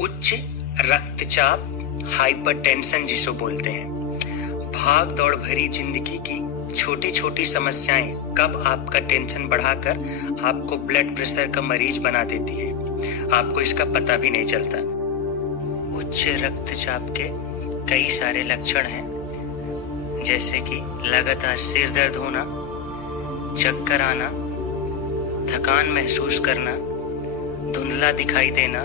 उच्च रक्तचाप, हाइपरटेंशन जिसको बोलते हैं। भाग दौड़ भरी जिंदगी की छोटी छोटी समस्याएं कब आपका टेंशन बढ़ाकर आपको ब्लड प्रेशर का मरीज बना देती है, आपको इसका पता भी नहीं चलता। उच्च रक्तचाप के कई सारे लक्षण हैं, जैसे कि लगातार सिर दर्द होना, चक्कर आना, थकान महसूस करना, धुंधला दिखाई देना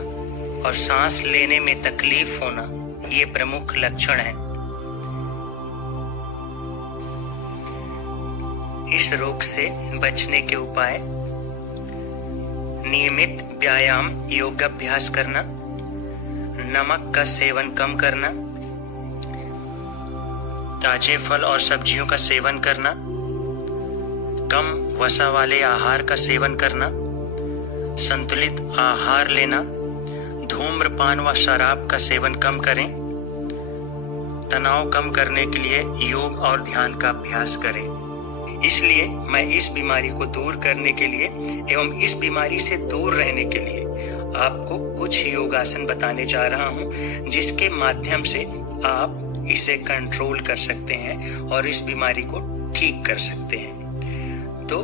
और सांस लेने में तकलीफ होना, ये प्रमुख लक्षण हैं। इस रोग से बचने के उपाय: नियमित व्यायाम, योगाभ्यास करना, नमक का सेवन कम करना, ताजे फल और सब्जियों का सेवन करना, कम वसा वाले आहार का सेवन करना, संतुलित आहार लेना, धूम्रपान व शराब का सेवन कम करें, तनाव कम करने के लिए योग और ध्यान का अभ्यास करें। इसलिए मैं इस बीमारी को दूर करने के लिए एवं इस बीमारी से दूर रहने के लिए आपको कुछ योगासन बताने जा रहा हूं, जिसके माध्यम से आप इसे कंट्रोल कर सकते हैं और इस बीमारी को ठीक कर सकते हैं। तो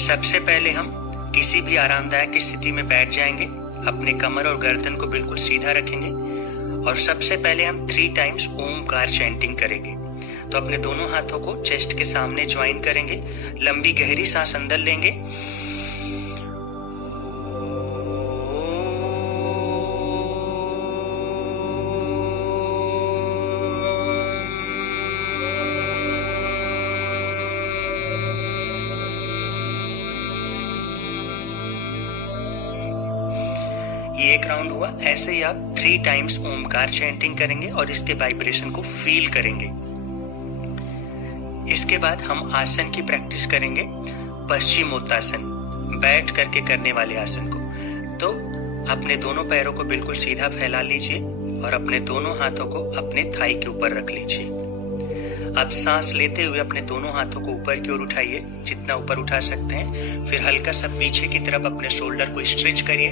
सबसे पहले हम किसी भी आरामदायक स्थिति में बैठ जाएंगे, अपने कमर और गर्दन को बिल्कुल सीधा रखेंगे और सबसे पहले हम 3 टाइम्स ओमकार चैंटिंग करेंगे। तो अपने दोनों हाथों को चेस्ट के सामने ज्वाइन करेंगे, लंबी गहरी सांस अंदर लेंगे ये एक राउंड हुआ। ऐसे ही आप 3 टाइम्स ओमकार चैंटिंग करेंगे और इसके वाइब्रेशन को फील करेंगे। इसके बाद हम आसन की प्रैक्टिस करेंगे, पश्चिमोत्तासन, बैठ करके करने वाले आसन को। तो अपने दोनों पैरों को बिल्कुल सीधा फैला लीजिए और अपने दोनों हाथों को अपने थाई के ऊपर रख लीजिए। अब सांस लेते हुए अपने दोनों हाथों को ऊपर की ओर उठाइए, जितना ऊपर उठा सकते हैं। फिर हल्का सा पीछे की तरफ अपने शोल्डर को स्ट्रेच करिए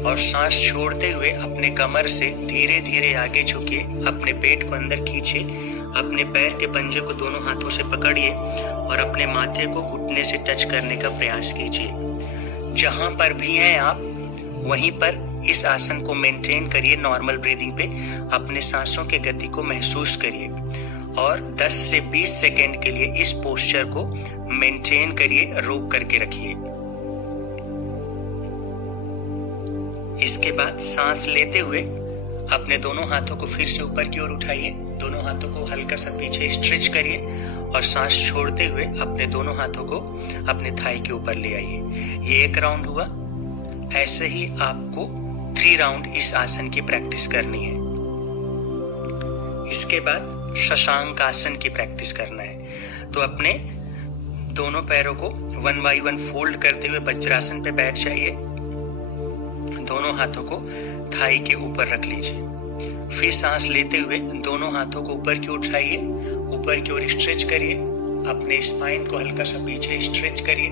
और सांस छोड़ते हुए अपने कमर से धीरे धीरे आगे झुकिए, अपने पेट को अंदर खींचिए, अपने पैर के पंजे को दोनों हाथों से पकड़िए और अपने माथे को घुटने से टच करने का प्रयास कीजिए। जहां पर भी हैं आप वहीं पर इस आसन को मेंटेन करिए। नॉर्मल ब्रीदिंग पे अपने सांसों के गति को महसूस करिए और 10 से 20 सेकेंड के लिए इस पोस्चर को मेंटेन करिए, रोक करके रखिए। इसके बाद सांस लेते हुए अपने दोनों हाथों को फिर से ऊपर की ओर उठाइए, दोनों हाथों को हल्का सा पीछे स्ट्रेच करिए और सांस छोड़ते हुए अपने दोनों हाथों को अपने थाई के ऊपर ले आइए। ये एक राउंड हुआ। ऐसे ही आपको 3 राउंड इस आसन की प्रैक्टिस करनी है। इसके बाद शशांक आसन की प्रैक्टिस करना है। तो अपने दोनों पैरों को 1 बाय 1 फोल्ड करते हुए वज्रासन पे बैठ जाइए, दोनों हाथों को थाई के ऊपर रख लीजिए। फिर सांस लेते हुए दोनों हाथों को ऊपर की ओर उठाइए, ऊपर की ओर स्ट्रेच करिए, अपने स्पाइन को हल्का सा पीछे स्ट्रेच करिए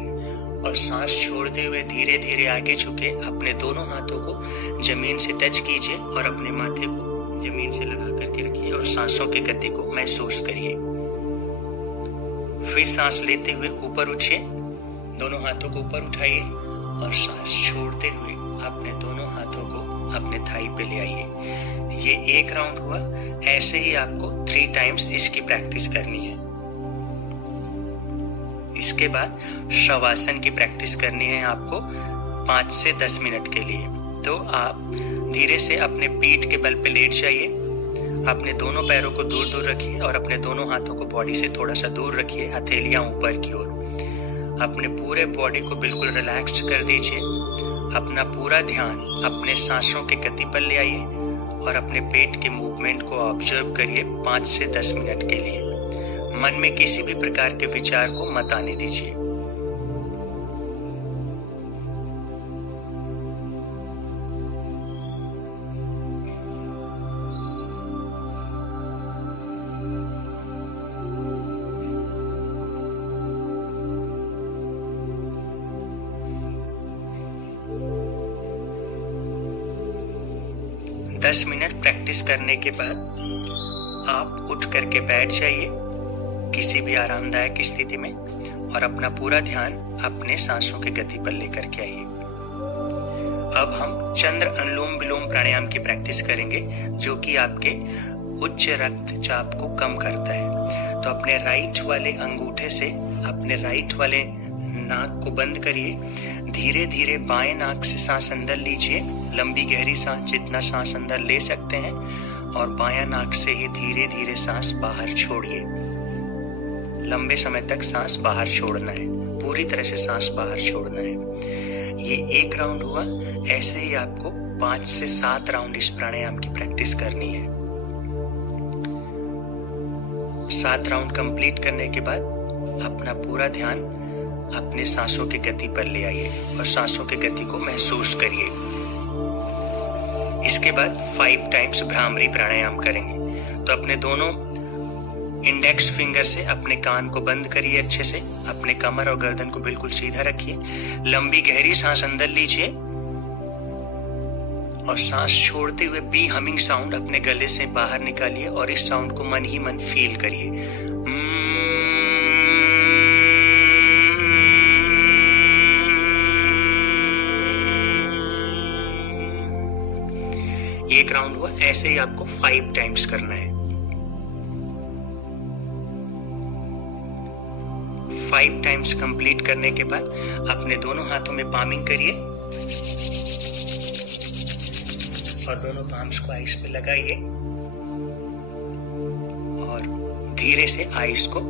और सांस छोड़ते हुए धीरे धीरे आगे झुके अपने दोनों हाथों को जमीन से टच कीजिए और अपने माथे को जमीन से लगा करके रखिए और सांसों की गति को महसूस करिए। फिर सांस लेते हुए ऊपर उठिए, दोनों हाथों को ऊपर उठाइए और सांस छोड़ते हुए अपने दोनों हाथों को अपने थाई पे ले आइए। ये एक राउंड हुआ। ऐसे ही आपको 3 टाइम्स इसकी प्रैक्टिस करनी है। इसके बाद शवासन की प्रैक्टिस करनी है आपको 5 से 10 मिनट के लिए। तो आप धीरे से अपने पीठ के बल पे लेट जाइए, अपने दोनों पैरों को दूर दूर रखिए और अपने दोनों हाथों को बॉडी से थोड़ा सा दूर रखिए, हथेलियां ऊपर की ओर। अपने पूरे बॉडी को बिल्कुल रिलैक्स कर दीजिए। अपना पूरा ध्यान अपने सांसों की गति पर ले आइए और अपने पेट के मूवमेंट को ऑब्जर्व करिए 5 से 10 मिनट के लिए। मन में किसी भी प्रकार के विचार को मत आने दीजिए। 10 मिनट प्रैक्टिस करने के बाद आप उठ करके बैठ जाइए किसी भी आरामदायक स्थिति में और अपना पूरा ध्यान अपने सांसों की गति पर लेकर के आइए। अब हम चंद्र अनुलोम विलोम प्राणायाम की प्रैक्टिस करेंगे जो कि आपके उच्च रक्तचाप को कम करता है। तो अपने राइट वाले अंगूठे से अपने राइट वाले नाक को बंद करिए, धीरे धीरे बाएं नाक से सांस अंदर लीजिए, लंबी गहरी सांस, जितना सांस अंदर ले सकते हैं, और बायां नाक से ही धीरे धीरे सांस बाहर छोड़िए। लंबे समय तक सांस बाहर छोड़ना है, पूरी तरह से सांस बाहर छोड़ना है। ये 1 राउंड हुआ। ऐसे ही आपको 5 से 7 राउंड इस प्राणायाम की प्रैक्टिस करनी है। 7 राउंड कंप्लीट करने के बाद अपना पूरा ध्यान अपने सांसों की गति पर ले आइए और सांसों की गति को महसूस करिए। इसके बाद 5 टाइम्स भ्रामरी प्राणायाम करेंगे। तो अपने दोनों इंडेक्स फिंगर से अपने कान को बंद करिए अच्छे से, अपने कमर और गर्दन को बिल्कुल सीधा रखिए, लंबी गहरी सांस अंदर लीजिए और सांस छोड़ते हुए बी हमिंग साउंड अपने गले से बाहर निकालिए और इस साउंड को मन ही मन फील करिए। ये 1 राउंड हुआ। ऐसे ही आपको 5 टाइम्स करना है। 5 टाइम्स कंप्लीट करने के बाद अपने दोनों हाथों में पामिंग करिए और दोनों पाम्स को आइस पे लगाइए और धीरे से आइस को